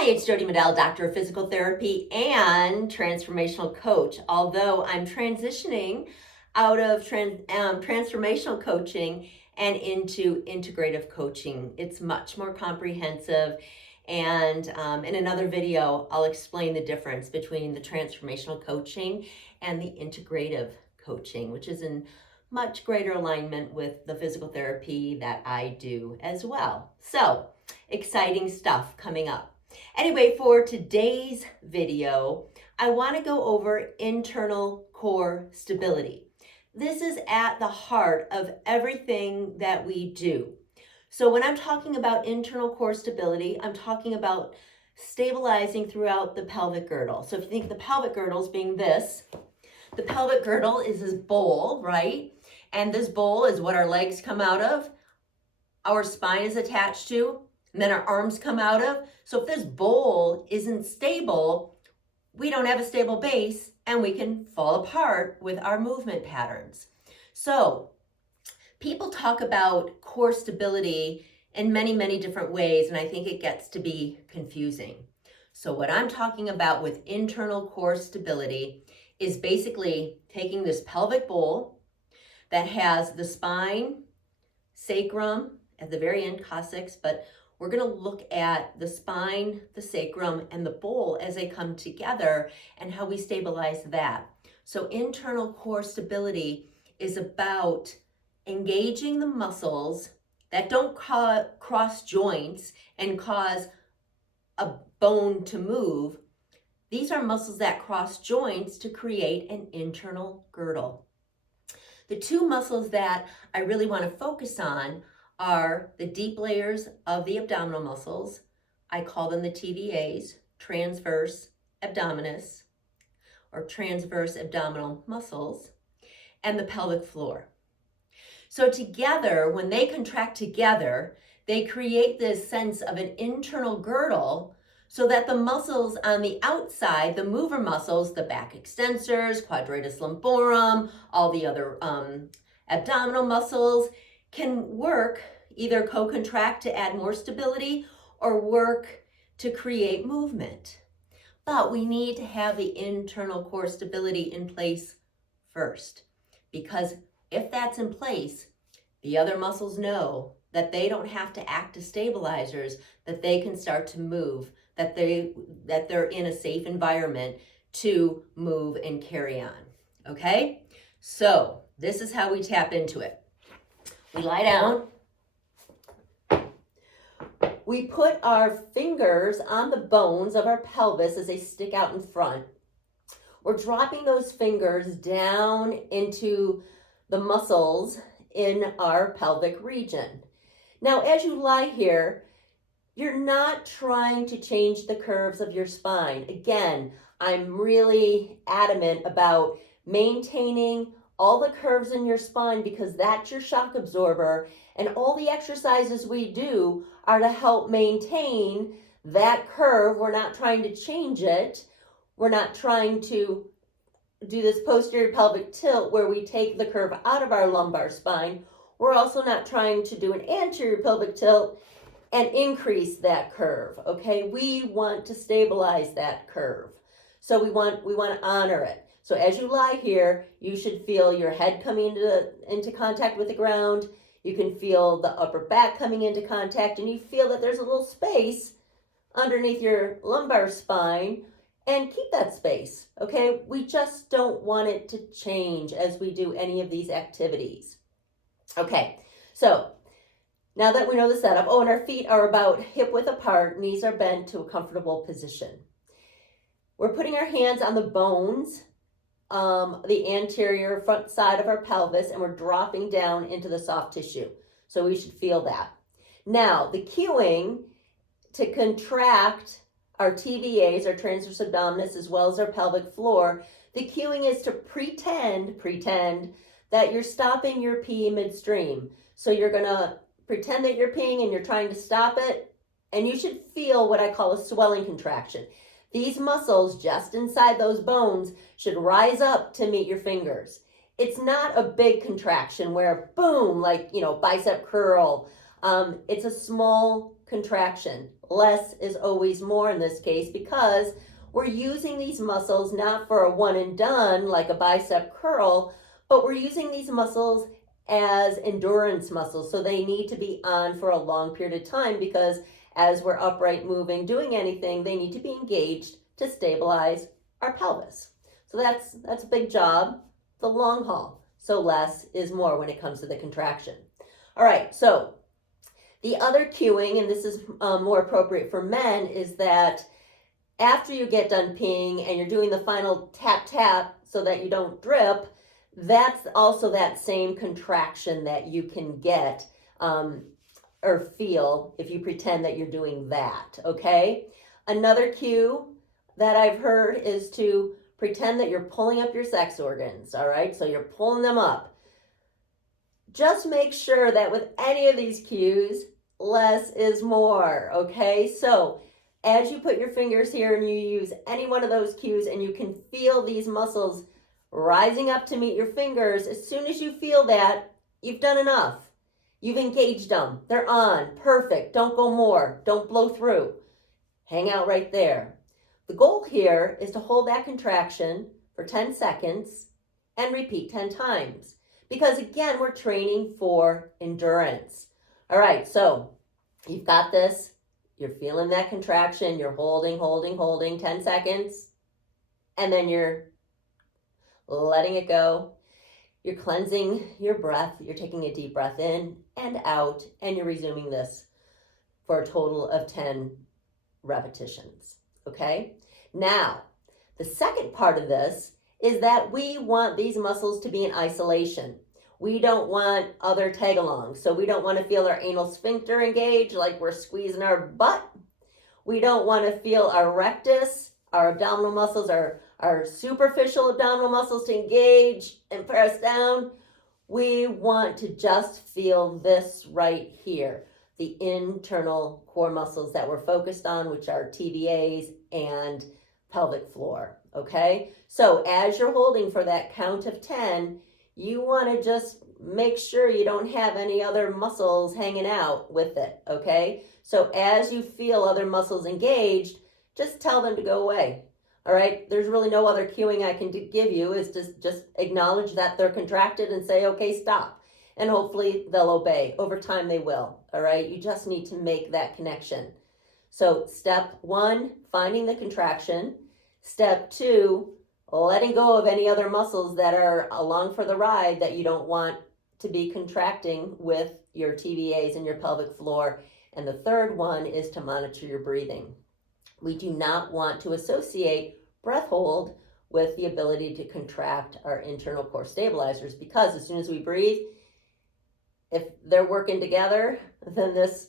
Hi, it's Jodi Medell, Doctor of Physical Therapy and Transformational Coach. Although I'm transitioning out of transformational coaching and into integrative coaching, it's much more comprehensive. And in another video, I'll explain the difference between the transformational coaching and the integrative coaching, which is in much greater alignment with the physical therapy that I do as well. So, exciting stuff coming up. Anyway, for today's video, I want to go over internal core stability. This is at the heart of everything that we do. So when I'm talking about internal core stability, I'm talking about stabilizing throughout the pelvic girdle. So if you think the pelvic girdle as being this, the pelvic girdle is this bowl, right? And this bowl is what our legs come out of, our spine is attached to, and then our arms come out of. So if this bowl isn't stable, we don't have a stable base and we can fall apart with our movement patterns. So people talk about core stability in many, many different ways, and I think it gets to be confusing. So what I'm talking about with internal core stability is basically taking this pelvic bowl that has the spine, sacrum, at the very end, coccyx, but we're going to look at the spine, the sacrum, and the bowl as they come together and how we stabilize that. So internal core stability is about engaging the muscles that don't cross joints and cause a bone to move. These are muscles that cross joints to create an internal girdle. The two muscles that I really want to focus on are the deep layers of the abdominal muscles. I call them the TVAs, transverse abdominis, or transverse abdominal muscles, and the pelvic floor. So together, when they contract together, they create this sense of an internal girdle so that the muscles on the outside, the mover muscles, the back extensors, quadratus lumborum, all the other abdominal muscles, can work, either co-contract to add more stability or work to create movement. But we need to have the internal core stability in place first, because if that's in place, the other muscles know that they don't have to act as stabilizers, that they can start to move, that they're in a safe environment to move and carry on. Okay? So this is how we tap into it. We lie down. We put our fingers on the bones of our pelvis as they stick out in front. We're dropping those fingers down into the muscles in our pelvic region. Now, as you lie here, you're not trying to change the curves of your spine. Again, I'm really adamant about maintaining all the curves in your spine because that's your shock absorber, and all the exercises we do are to help maintain that curve. We're not trying to change it. We're not trying to do this posterior pelvic tilt where we take the curve out of our lumbar spine. We're also not trying to do an anterior pelvic tilt and increase that curve, okay? We want to stabilize that curve. So we want to honor it. So as you lie here, you should feel your head coming into contact with the ground. You can feel the upper back coming into contact, and you feel that there's a little space underneath your lumbar spine, and keep that space, okay? We just don't want it to change as we do any of these activities. Okay, so now that we know the setup, and our feet are about hip width apart, knees are bent to a comfortable position. We're putting our hands on the bones, the anterior front side of our pelvis, and we're dropping down into the soft tissue. So we should feel that. Now, the cueing to contract our TVAs, our transverse abdominis, as well as our pelvic floor, the cueing is to pretend that you're stopping your pee midstream. So you're gonna pretend that you're peeing and you're trying to stop it, and you should feel what I call a swelling contraction. These muscles just inside those bones should rise up to meet your fingers. It's not a big contraction where boom, like, bicep curl. It's a small contraction. Less is always more in this case because we're using these muscles not for a one and done like a bicep curl, but we're using these muscles as endurance muscles. So they need to be on for a long period of time because as we're upright moving, doing anything, they need to be engaged to stabilize our pelvis. So that's a big job, the long haul. So less is more when it comes to the contraction. All right, so the other cueing, and this is more appropriate for men, is that after you get done peeing and you're doing the final tap tap so that you don't drip, that's also that same contraction that you can get or feel if you pretend that you're doing that, okay? Another cue that I've heard is to pretend that you're pulling up your sex organs, all right? So you're pulling them up. Just make sure that with any of these cues, less is more, okay? So as you put your fingers here and you use any one of those cues and you can feel these muscles rising up to meet your fingers, as soon as you feel that, you've done enough. You've engaged them. They're on. Perfect. Don't go more. Don't blow through. Hang out right there. The goal here is to hold that contraction for 10 seconds and repeat 10 times. Because again, we're training for endurance. All right, so you've got this. You're feeling that contraction. You're holding 10 seconds. And then you're letting it go. You're cleansing your breath. You're taking a deep breath in and out. And you're resuming this for a total of 10 repetitions. Okay? Now, the second part of this is that we want these muscles to be in isolation. We don't want other tag-alongs. So we don't want to feel our anal sphincter engage like we're squeezing our butt. We don't want to feel our rectus, our abdominal muscles, our superficial abdominal muscles to engage and press down. We want to just feel this right here, the internal core muscles that we're focused on, which are TBAs and pelvic floor, okay? So as you're holding for that count of 10, you want to just make sure you don't have any other muscles hanging out with it, okay? So as you feel other muscles engaged, just tell them to go away, all right? There's really no other cueing I can give you, is just acknowledge that they're contracted and say, okay, stop. And hopefully they'll obey. Over time they will, all right? You just need to make that connection. So step 1, finding the contraction. Step 2, letting go of any other muscles that are along for the ride that you don't want to be contracting with your TBAs and your pelvic floor. And the third one is to monitor your breathing. We do not want to associate breath hold with the ability to contract our internal core stabilizers, because as soon as we breathe, if they're working together, then this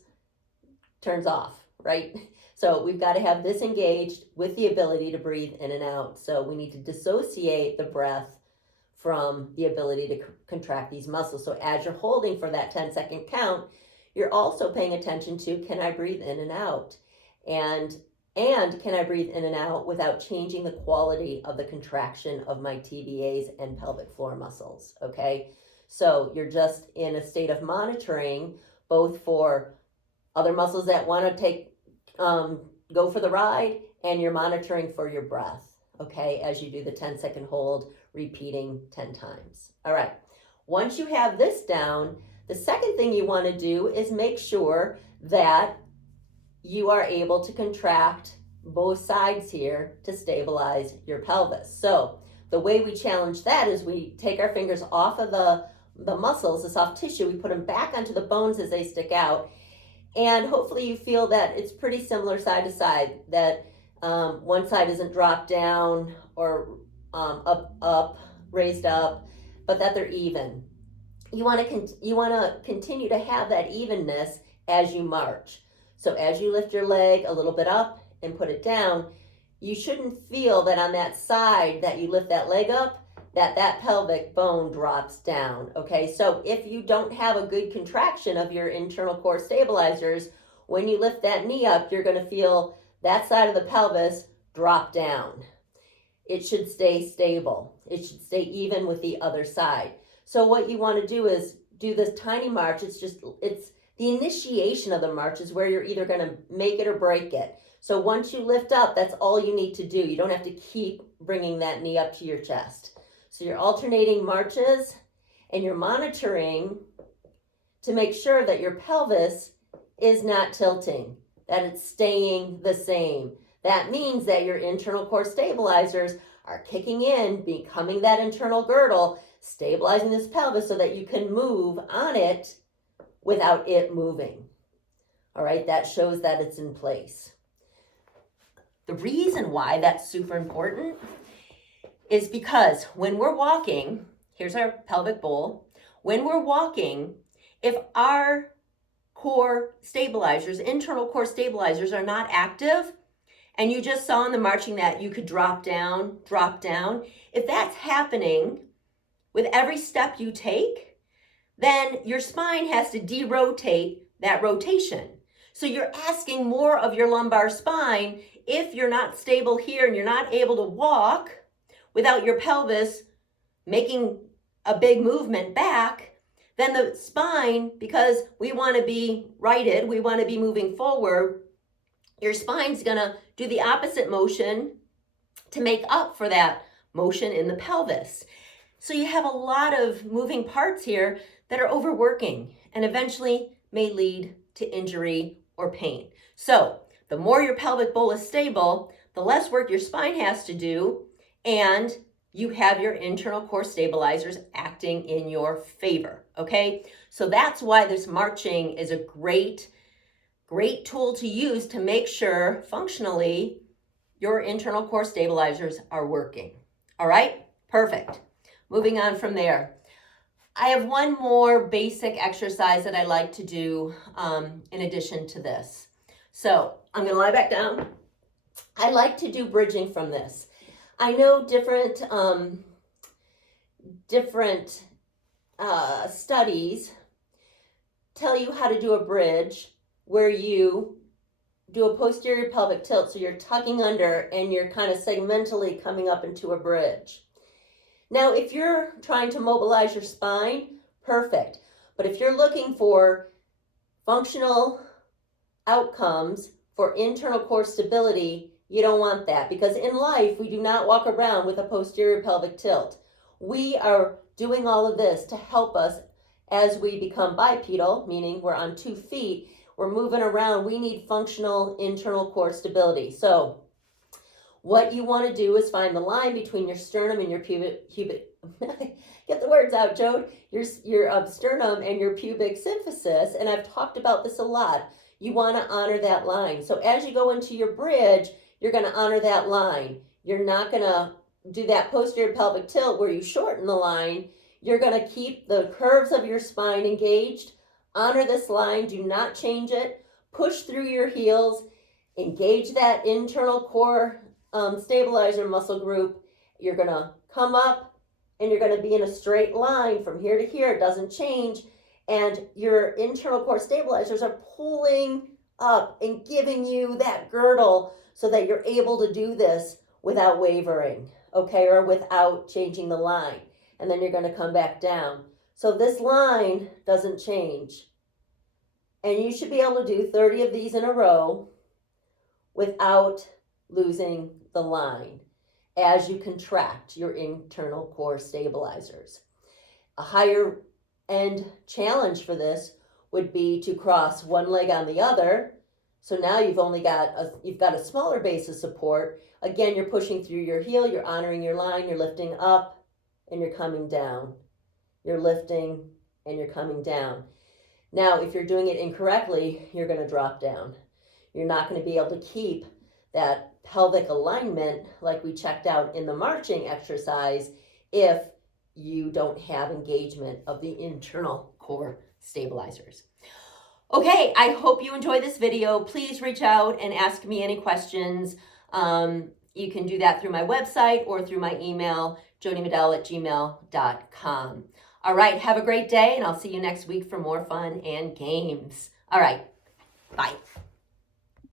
turns off, right? So we've got to have this engaged with the ability to breathe in and out. So we need to dissociate the breath from the ability to contract these muscles. So as you're holding for that 10-second count, you're also paying attention to, can I breathe in and out? And can I breathe in and out without changing the quality of the contraction of my TBAs and pelvic floor muscles, okay? So you're just in a state of monitoring, both for other muscles that want to go for the ride, and you're monitoring for your breath, okay, as you do the 10-second hold, repeating 10 times. All right, once you have this down, the second thing you want to do is make sure that you are able to contract both sides here to stabilize your pelvis. So the way we challenge that is we take our fingers off of the muscles, the soft tissue, we put them back onto the bones as they stick out, and hopefully you feel that it's pretty similar side to side, that one side isn't dropped down or up, raised up, but that they're even. You want to continue to have that evenness as you march. So as you lift your leg a little bit up and put it down, you shouldn't feel that on that side that you lift that leg up, that pelvic bone drops down, okay? So if you don't have a good contraction of your internal core stabilizers, when you lift that knee up, you're gonna feel that side of the pelvis drop down. It should stay stable. It should stay even with the other side. So what you wanna do is do this tiny march. It's The initiation of the march is where you're either going to make it or break it. So once you lift up, that's all you need to do. You don't have to keep bringing that knee up to your chest. So you're alternating marches and you're monitoring to make sure that your pelvis is not tilting, that it's staying the same. That means that your internal core stabilizers are kicking in, becoming that internal girdle, stabilizing this pelvis so that you can move on it without it moving. All right, that shows that it's in place. The reason why that's super important is because when we're walking, here's our pelvic bowl. When we're walking, if our core stabilizers, internal core stabilizers are not active, and you just saw in the marching that you could drop down, if that's happening with every step you take, then your spine has to derotate that rotation. So you're asking more of your lumbar spine if you're not stable here and you're not able to walk without your pelvis making a big movement back, then the spine, because we want to be righted, we want to be moving forward, your spine's going to do the opposite motion to make up for that motion in the pelvis. So you have a lot of moving parts here that are overworking and eventually may lead to injury or pain. So the more your pelvic bowl is stable, the less work your spine has to do, and you have your internal core stabilizers acting in your favor, okay? So that's why this marching is a great tool to use to make sure functionally your internal core stabilizers are working. All right, perfect. Moving on from there. I have one more basic exercise that I like to do in addition to this. So I'm gonna lie back down. I like to do bridging from this. I know different studies tell you how to do a bridge where you do a posterior pelvic tilt, so you're tucking under and you're kind of segmentally coming up into a bridge. Now, if you're trying to mobilize your spine, perfect. But if you're looking for functional outcomes for internal core stability, you don't want that, because in life, we do not walk around with a posterior pelvic tilt. We are doing all of this to help us as we become bipedal, meaning we're on 2 feet, we're moving around, we need functional internal core stability. So what you want to do is find the line between your sternum and your pubic get the words out, Jodi, your sternum and your pubic symphysis, and I've talked about this a lot. You want to honor that line. So as you go into your bridge, you're going to honor that line. You're not going to do that posterior pelvic tilt where you shorten the line. You're going to keep the curves of your spine engaged. Honor this line. Do not change it. Push through your heels. Engage that internal core stabilizer muscle group. You're going to come up and you're going to be in a straight line from here to here. It doesn't change. And your internal core stabilizers are pulling up and giving you that girdle so that you're able to do this without wavering, okay, or without changing the line. And then you're going to come back down. So this line doesn't change. And you should be able to do 30 of these in a row without losing the line as you contract your internal core stabilizers. A higher end challenge for this would be to cross one leg on the other. So now you've got a smaller base of support. Again, you're pushing through your heel, you're honoring your line, you're lifting up and you're coming down. You're lifting and you're coming down. Now, if you're doing it incorrectly, you're going to drop down. You're not going to be able to keep that pelvic alignment like we checked out in the marching exercise if you don't have engagement of the internal core stabilizers. Okay, I hope you enjoyed this video. Please reach out and ask me any questions. You can do that through my website or through my email, jodimedell@gmail.com. All right, have a great day, and I'll see you next week for more fun and games. All right, bye.